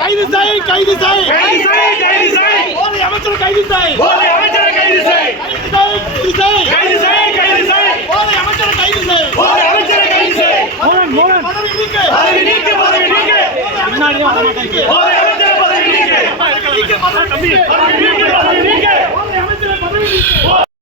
கைது செய் கைது செய் போதை அமைச்சர் கைது செய் போதை அமைச்சர் கைது செய் கைது செய் போதை அமைச்சர் கைது செய் போதை அமைச்சர் கைது செய் பதவி நீக்கு பதவி நீக்கு பதவி நீக்கு முன்னாடியே வர மாட்டேங்க போதை அமைச்சர் பதவி நீக்கு பதவி நீக்கு பதவி நீக்கு போதை அமைச்சர் பதவி நீக்கு